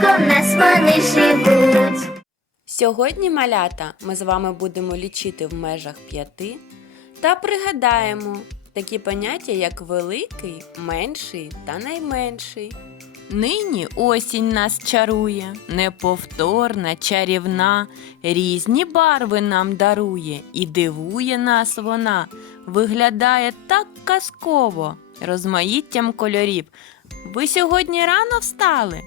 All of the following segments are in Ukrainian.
садочку нас вони живуть. Сьогодні, малята, ми з вами будемо лічити в межах п'яти та пригадаємо такі поняття, як великий, менший та найменший. Нині осінь нас чарує, неповторна, чарівна, різні барви нам дарує, і дивує нас вона, виглядає так казково, розмаїттям кольорів. Ви сьогодні рано встали?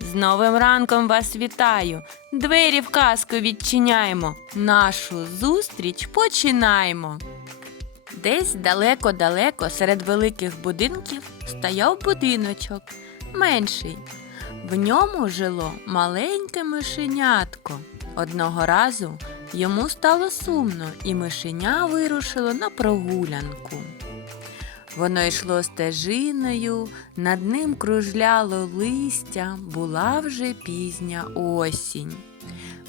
З новим ранком вас вітаю. Двері в казку відчиняємо. Нашу зустріч починаємо. Десь далеко-далеко серед великих будинків стояв будиночок, менший. В ньому жило маленьке мишенятко. Одного разу йому стало сумно, і мишеня вирушило на прогулянку. Воно йшло стежиною, над ним кружляло листя, була вже пізня осінь.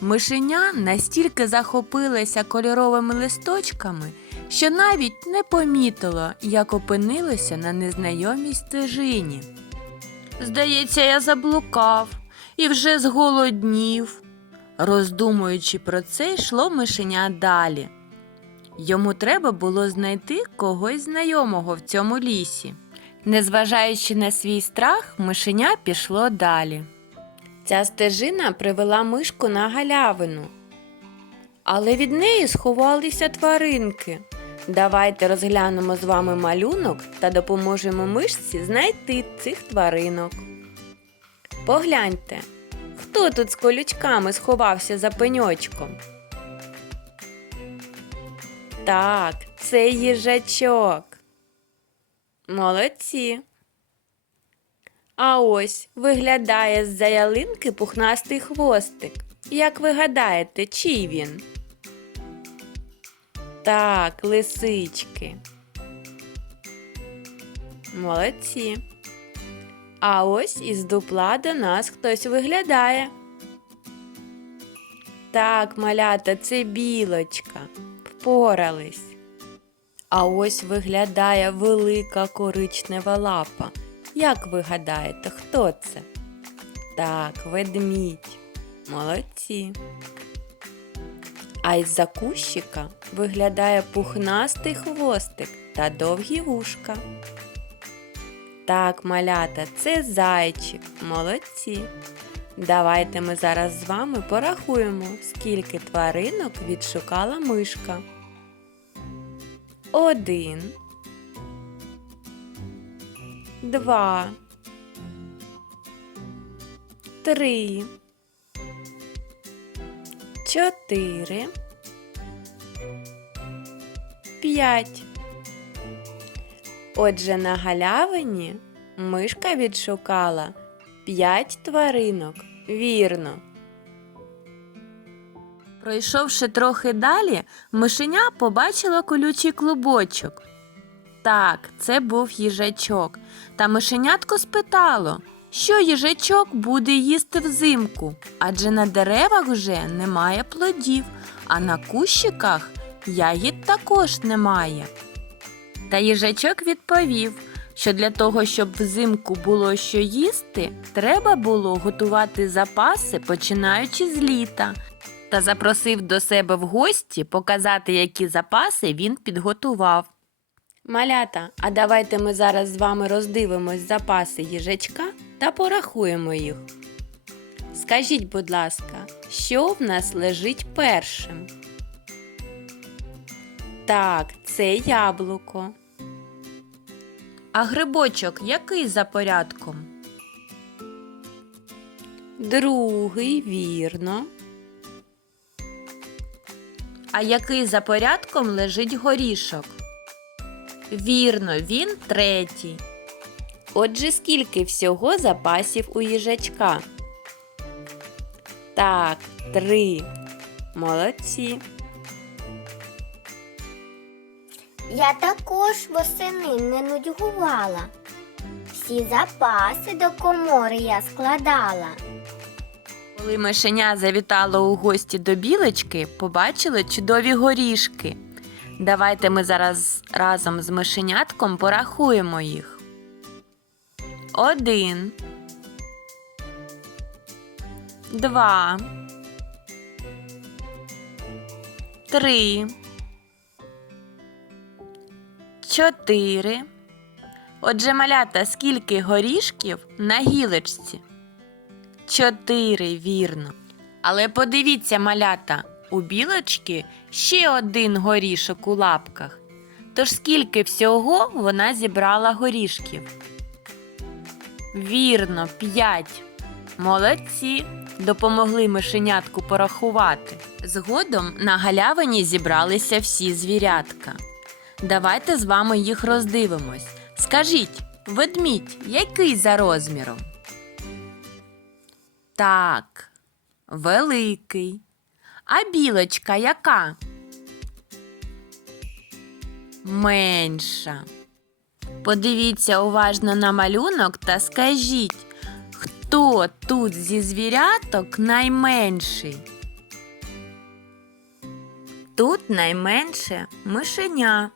Мишеня настільки захопилася кольоровими листочками, що навіть не помітило, як опинилося на незнайомій стежині. Здається, я заблукав і вже зголоднів. Роздумуючи про це, йшло мишеня далі. Йому треба було знайти когось знайомого в цьому лісі. Незважаючи на свій страх, мишеня пішло далі. Ця стежина привела мишку на галявину. Але від неї сховалися тваринки. Давайте розглянемо з вами малюнок та допоможемо мишці знайти цих тваринок. Погляньте, хто тут з колючками сховався за пеньочком? Так, це їжачок. Молодці. А ось виглядає з-за ялинки пухнастий хвостик. Як ви гадаєте, чий він? Так, лисички. Молодці. А ось із дупла до нас хтось виглядає. Так, малята, це білочка. Впорались. А ось виглядає велика коричнева лапа. Як ви гадаєте, хто це? Так, ведмідь. Молодці. А із-за кущика виглядає пухнастий хвостик та довгі вушка. Так, малята, це зайчик. Молодці. Давайте ми зараз з вами порахуємо, скільки тваринок відшукала мишка. Один. Два. Три. Чотири. П'ять. Отже, на галявині мишка відшукала п'ять тваринок. Вірно. Пройшовши трохи далі, мишеня побачила колючий клубочок. Так, це був їжачок. Та мишенятко спитало, що їжачок буде їсти взимку, адже на деревах вже немає плодів, а на кущиках ягід також немає. Та їжачок відповів, що для того, щоб взимку було що їсти, треба було готувати запаси, починаючи з літа, та запросив до себе в гості показати, які запаси він підготував. Малята, а давайте ми зараз з вами роздивимось запаси їжачка та порахуємо їх. Скажіть, будь ласка, що в нас лежить першим? Так, це яблуко. А грибочок який за порядком? Другий, вірно. А який за порядком лежить горішок? Вірно, він третій. Отже, скільки всього запасів у їжачка? Так, три. Молодці. Я також восени не нудьгувала. Всі запаси до комори я складала. Коли мишеня завітало у гості до білочки, побачили чудові горішки. Давайте ми зараз разом з мишенятком порахуємо їх. Один. Два. Три. Чотири. Отже, малята, скільки горішків на гілочці? Чотири, вірно. Але подивіться, малята, у білочки ще один горішок у лапках. Тож скільки всього вона зібрала горішків? Вірно, п'ять. Молодці. Допомогли мишенятку порахувати. Згодом на галявині зібралися всі звірятка. Давайте з вами їх роздивимось. Скажіть, ведмідь, який за розміром? Так, великий. А білочка яка? Менша. Подивіться уважно на малюнок та скажіть, хто тут зі звіряток найменший? Тут найменше мишеня.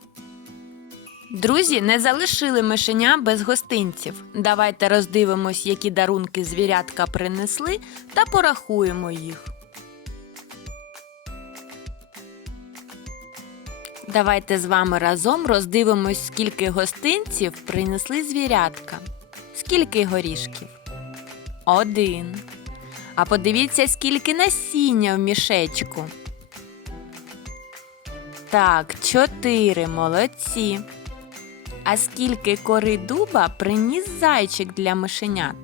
Друзі не залишили мишеня без гостинців. Давайте роздивимось, які дарунки звірятка принесли, та порахуємо їх. Давайте з вами разом роздивимось, скільки гостинців принесли звірятка. Скільки горішків? Один. А подивіться, скільки насіння в мішечку. Так, чотири молодці. А скільки кори дуба приніс зайчик для мишенят?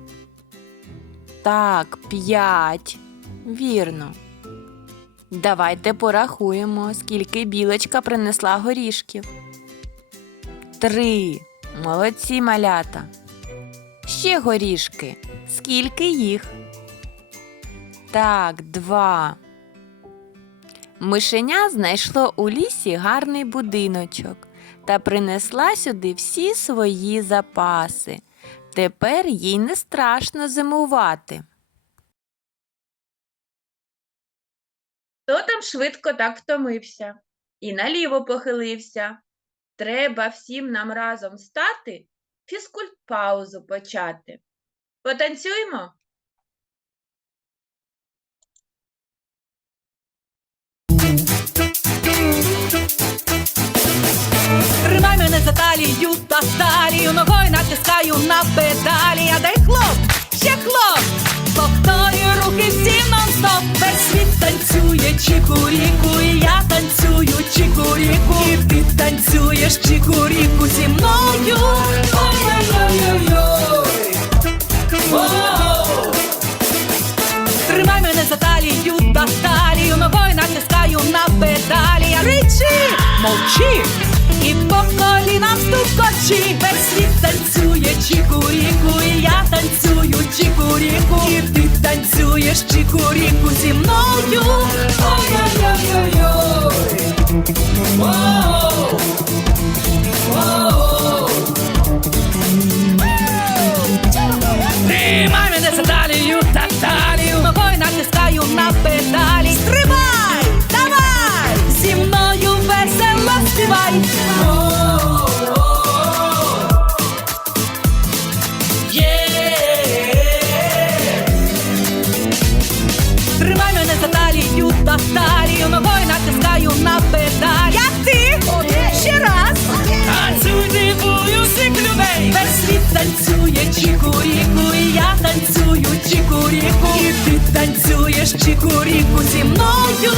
Так, п'ять. Вірно. Давайте порахуємо, скільки білочка принесла горішків. Три. Молодці малята. Ще горішки. Скільки їх? Так, два. Мишеня знайшло у лісі гарний будиночок та принесла сюди всі свої запаси. Тепер їй не страшно зимувати. Хто там швидко так втомився і наліво похилився? Треба всім нам разом стати, фізкульт-паузу почати. Потанцюємо? Мене за талію та талію, ногою натискаю на педалі, а дай хлоп, ще хлоп, повторюю рухи всі нон-стоп, весь світ танцює чікуріку, і я танцюю чікуріку, і ти танцюєш чікуріку зі мною. Ой-ой-ой-ой-ой. Тримай мене за талію та талію, ногою натискаю на педалі. Кричи, мовчи, і по стукочі. Весь світ танцює чікуріку, і я танцюю чікуріку, і ти танцюєш чікуріку зі мною. Тримай мене за талію та талію. Ногою натискаю на педалі. Стримай, давай! Зі мною весело співай танцюєш зі мною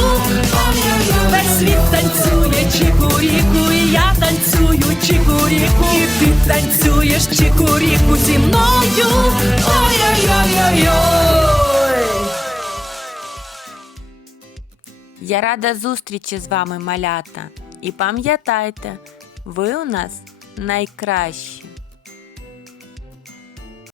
Весь світ танцює чікуріку І я танцюю чікуріку І ти танцюєш чікуріку зі мною Ой-ой-ой-ой-ой Я рада зустрічі з вами, малята. І пам'ятайте, ви у нас найкращі.